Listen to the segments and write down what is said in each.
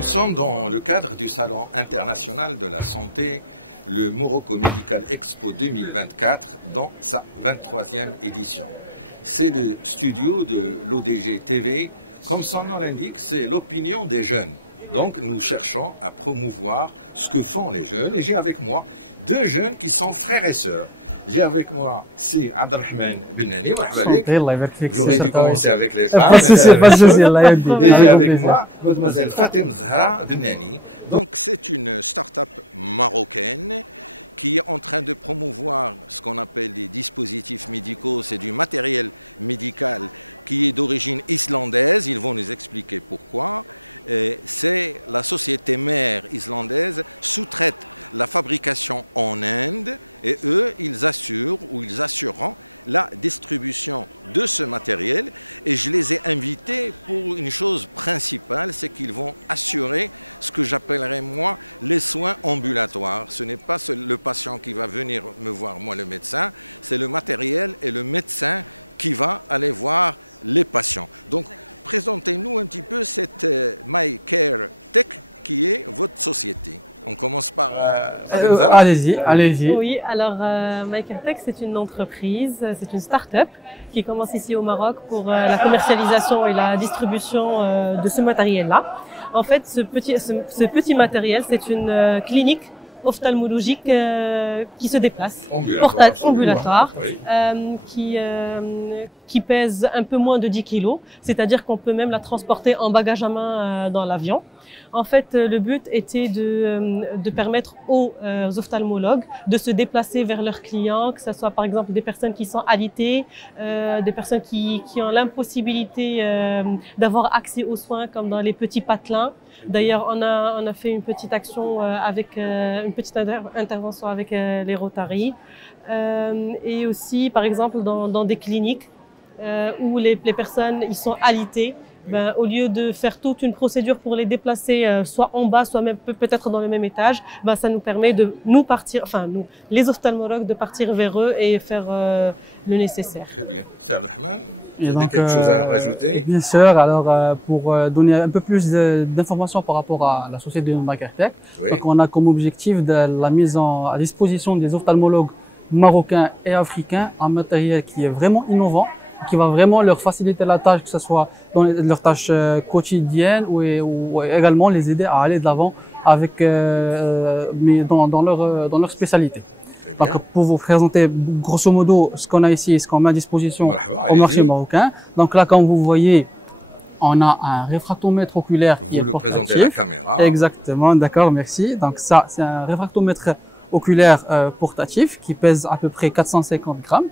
Nous sommes dans le cadre du Salon international de la santé, le Morocco Medical Expo 2024, dans sa 23e édition. C'est le studio de l'ODG TV. Comme son nom l'indique, c'est l'opinion des jeunes. Donc nous cherchons à promouvoir ce que font les jeunes. Et j'ai avec moi deux jeunes qui sont frères et sœurs. J'ai avec moi, c'est Abdelrahman Bennani. J'aurais dû commencer avec les femmes. Et j'ai avec moi mademoiselle Fatem Zahra Bennani. Donc c'est une start-up marocaine qui est en train de promouvoir ce qu'on appelle des dispositifs médicaux. C'est du matériel médical qui est d'origine islandaise. Ils vont nous expliquer pourquoi. C'est la société mère islandaise sous-traite la fabrication en Inde et eux, ils assurent ou ils assureront la distribution de ce matériel. Et je les ai invités pour une chose principale, c'est qu'ils vont assurer ce que j'appellerais moi les soins ambulatoires. Ce n'est pas le patient qui va venir me voir, moi le médecin, c'est le matériel et le médecin qui va aller voir les patients. Donc, présentez-nous un petit peu cette MyCare Tech qui est votre société. On commence par allez-y, allez-y. Oui, alors MyCare Tech, c'est une entreprise, c'est une start-up qui commence ici au Maroc pour la commercialisation et la distribution de ce matériel-là. En fait, ce petit matériel, c'est une clinique ophtalmologique qui se déplace, ambulatoire, oui. Qui pèse un peu moins de 10 kilos, c'est-à-dire qu'on peut même la transporter en bagage à main dans l'avion. En fait, le but était de permettre aux ophtalmologues de se déplacer vers leurs clients, que ce soit par exemple des personnes qui sont alitées, des personnes qui ont l'impossibilité d'avoir accès aux soins comme dans les petits patelins. D'ailleurs, on a fait une petite action avec une petite intervention avec les Rotary et aussi, par exemple, dans des cliniques où les personnes ils sont alitées. Ben, au lieu de faire toute une procédure pour les déplacer soit en bas, soit même peut-être dans le même étage, ben, ça nous permet de nous partir, enfin nous, les ophtalmologues, de partir vers eux et faire le nécessaire. Très bien. C'est Abdelrahman, tu as quelque chose à rajouter? Bien sûr, alors pour donner un peu plus d'informations par rapport à la société de MyCare Tech, oui. Donc on a comme objectif de la mise à disposition des ophtalmologues marocains et africains un matériel qui est vraiment innovant, qui va vraiment leur faciliter la tâche, que ce soit dans leurs tâches quotidiennes ou également les aider à aller de l'avant avec, mais dans leur spécialité. Donc, pour vous présenter grosso modo ce qu'on a ici, ce qu'on met à disposition au marché marocain. Donc là, comme vous voyez, on a un réfractomètre oculaire qui est portatif. Vous le présentez à la caméra. Exactement, d'accord, merci. Donc ça, c'est un réfractomètre oculaire portatif qui pèse à peu près 450 grammes.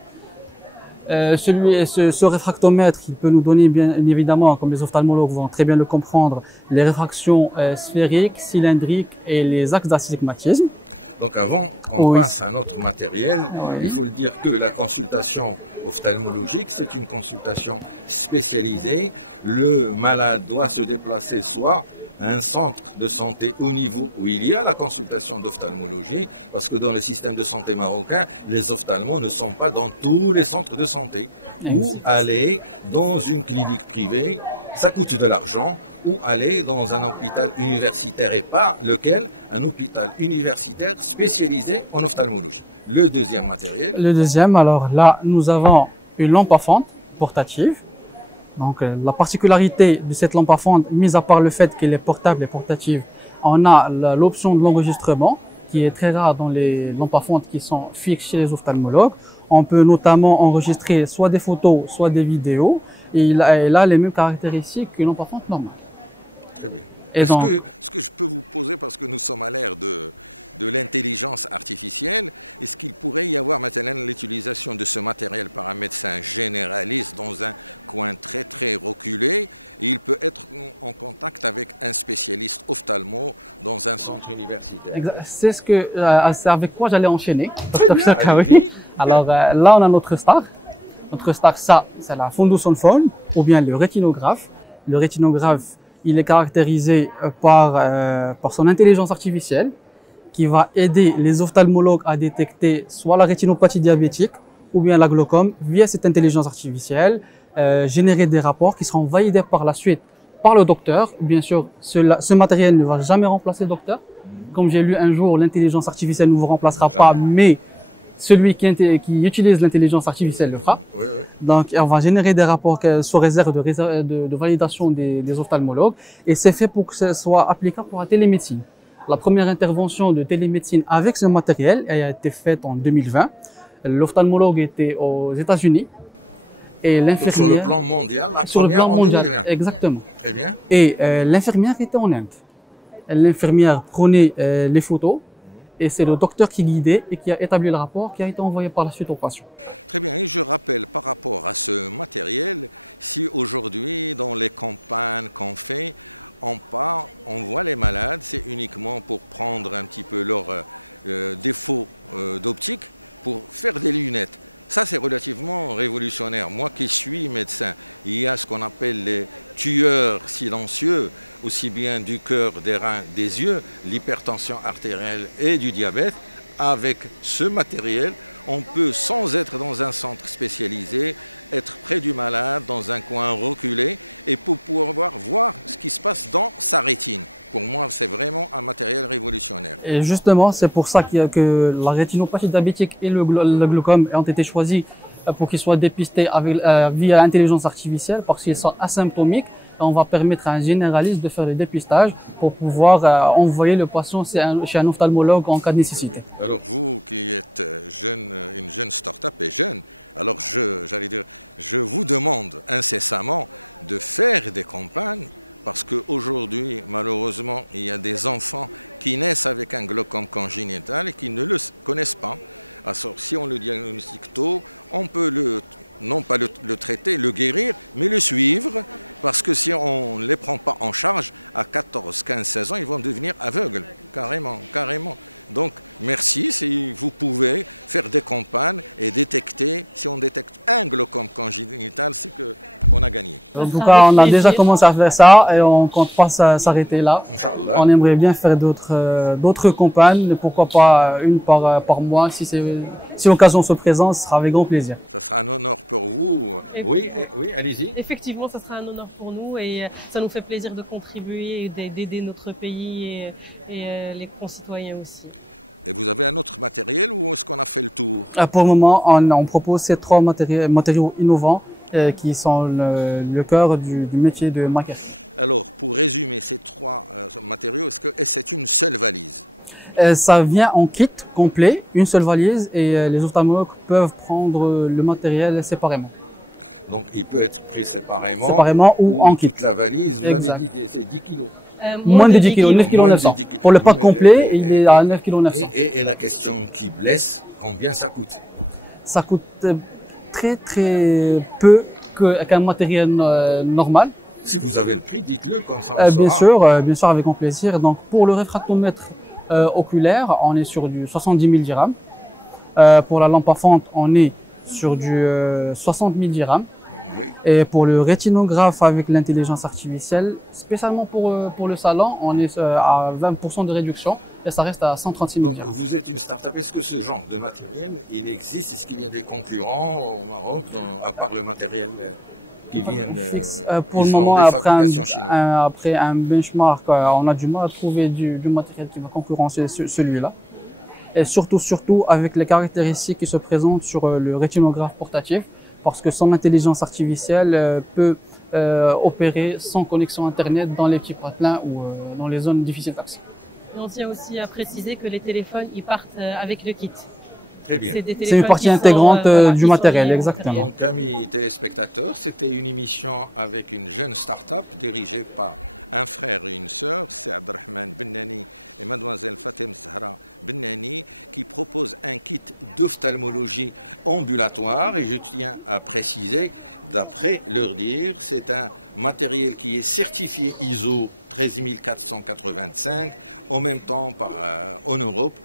Ce réfractomètre, il peut nous donner bien évidemment, comme les ophtalmologues vont très bien le comprendre, les réfractions sphériques, cylindriques et les axes d'astigmatisme. Donc avant qu'on passe à notre matériel, il faut le dire que la consultation ophtalmologique, c'est une consultation spécialisée. Le malade doit se déplacer soit à un centre de santé au niveau où il y a la consultation d'ophtalmologie, parce que dans le système de santé marocain, les ophtalmos ne sont pas dans tous les centres de santé. Ou aller dans une clinique privée, ça coûte de l'argent, ou aller dans un hôpital universitaire, et pas lequel, un hôpital universitaire spécialisé en ophtalmologie. Le deuxième matériel. Le deuxième, alors là, nous avons une lampe à fente portative. Donc, la particularité de cette lampe à fente, mis à part le fait qu'elle est portable et portative, on a l'option de l'enregistrement, qui est très rare dans les lampes à fente qui sont fixes chez les ophtalmologues. On peut notamment enregistrer soit des photos, soit des vidéos, et elle a les mêmes caractéristiques qu'une lampe à fente normale. Très bien. Est-ce que je peux vous poser, parce que nous sommes à l'ère de l'intelligence artificielle, est-ce qu'il pourrait y avoir maintenant l'utilisation de ce matériel par un médecin généraliste dans un coin très très reculé, et il peut être en contact avec un spécialiste ophtalmo dans un centre universitaire? C'est avec quoi j'allais enchaîner. Alors là, on a notre star. Notre star, ça, c'est la Fundus On-Phone ou bien le rétinographe. Le rétinographe, il est caractérisé par son intelligence artificielle qui va aider les ophtalmologues à détecter soit la rétinopathie diabétique ou bien la glaucome via cette intelligence artificielle, générer des rapports qui seront validés par la suite par le docteur. Bien sûr, ce matériel ne va jamais remplacer le docteur. Comme j'ai lu un jour, l'intelligence artificielle ne vous remplacera pas, mais celui qui utilise l'intelligence artificielle le fera. Oui, oui. Donc, on va générer des rapports sous réserve de validation des ophtalmologues. Et c'est fait pour que ce soit applicable pour la télémédecine. La première intervention de télémédecine avec ce matériel a été faite en 2020. L'ophtalmologue était aux États-Unis. Et l'infirmière. Sur le plan mondial, la première en 2020. Exactement. Très bien. Et l'infirmière était en Inde. L'infirmière prenait les photos et c'est le docteur qui guidait et qui a établi le rapport qui a été envoyé par la suite au patient. Très bien. Et je rappelle par rapport à ce matériel, si aujourd'hui dans les campagnes qu'on fait, on part, on voit les malades, c'est uniquement pour prendre un petit peu leurs défauts d'optique pour faire des lunettes. Ça, c'est relativement révolutionnaire. Moi qui suis médecin, il y a ce qu'on appelle les tueurs silencieux, aussi bien du cœur, des reins, des yeux, l'hypertension artérielle et du diabète. Avec ce matériel, on peut, sans être dans un centre spécialisé, être près du malade, dans un coin reculé, et pour pouvoir voir ce qui se passe dans sa rétine. Pour moi, c'est vraiment un matériel révolutionnaire. Et justement, c'est pour ça que la rétinopathie diabétique et le glaucome ont été choisis pour qu'ils soient dépistés via l'intelligence artificielle, parce qu'ils sont asymptomiques. Et on va permettre à un généraliste de faire le dépistage pour pouvoir envoyer le patient chez un ophtalmologue en cas de nécessité. Alors vous qui êtes une jeune start-up et jeune, alors je vous demande incessamment de faire des campagnes. Parce qu'aujourd'hui, malheureusement, il y a des enfants qui naissent avec un glaucome congénital et qui ne le connaissent pas. Alors, si on le diagnostique tôt, on peut non pas le traiter, le guérir, mais le suivre. Parce que si on ne les prend pas en charge, à 14, 15, 16 ans, ils vont devenir aveugles, carrément, carrément. Donc, merci si vous pouvez faire des campagnes et détecter. Si on détecte un glaucome congénital, c'est qu'on a gagné. En tout cas, on a déjà commencé à faire ça et on ne compte pas s'arrêter là. Inch'Allah. On aimerait bien faire d'autres campagnes, pourquoi pas une par mois. Si l'occasion se présente, ce sera avec grand plaisir. Ça sera un honneur pour vous. Oui, allez-y. Effectivement, ça sera un honneur pour nous et ça nous fait plaisir de contribuer et d'aider notre pays et les concitoyens aussi. Et vous avez un autre matériel ou est-ce qu'on a fait le tour? Pour le moment, on propose ces trois matériaux innovants qui sont le cœur du métier de maquette. Alors, pour résumer ces trois matériaux, est-ce que c'est une seule valise? Ça vient en kit complet, une seule valise, et les ophtalmologues peuvent prendre le matériel séparément. Donc, il peut être pris séparément ou en kit. Toute la valise, vous avez dit c'est 10 kilos. Moins de 10 kg, 9 kg 900. Pour le pack complet, il est à 9 kg 900. Et la question qui blesse, combien ça coûte? Ça coûte très très peu qu'un matériel normal. Si vous avez le prix, dites-le, comme ça on saura. Bien sûr, avec grand plaisir. Donc pour le réfractomètre oculaire, on est sur du 70 000 dirhams. Pour la lampe à fente, on est sur du 60 000 dirhams. Oui. Et pour le rétinographe avec l'intelligence artificielle, spécialement pour le salon, on est à 20% de réduction et ça reste à 136 000. Donc vous êtes une start-up, est-ce que ce genre de matériel, il existe? Est-ce qu'il y a des concurrents au Maroc, à part le matériel qui viennent pour le moment, après un benchmark, on a du mal à trouver du matériel qui va concurrencer celui-là. Et surtout avec les caractéristiques qui se présentent sur le rétinographe portatif, parce que son intelligence artificielle peut opérer sans connexion Internet dans les petits patelins ou dans les zones difficiles d'accès. On tient aussi à préciser que les téléphones, ils partent avec le kit. Très bien. C'est une partie intégrante du matériel, exactement. Donc, amis téléspectateurs, c'était une émission avec une jeune start-up dirigée par un frère et une sœur, c'est Abdelrahman Bennani et mademoiselle Fatem Zahra Bennani, qui proposent un kit d'ophtalmologie ambulatoire. Et je tiens à préciser, d'après leur dire, c'est un matériel qui est certifié ISO 13485, en même temps en Europe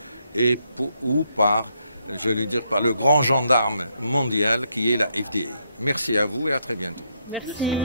ou par le grand gendarme mondial qui est la FDA. Merci à vous et à très bientôt. Merci.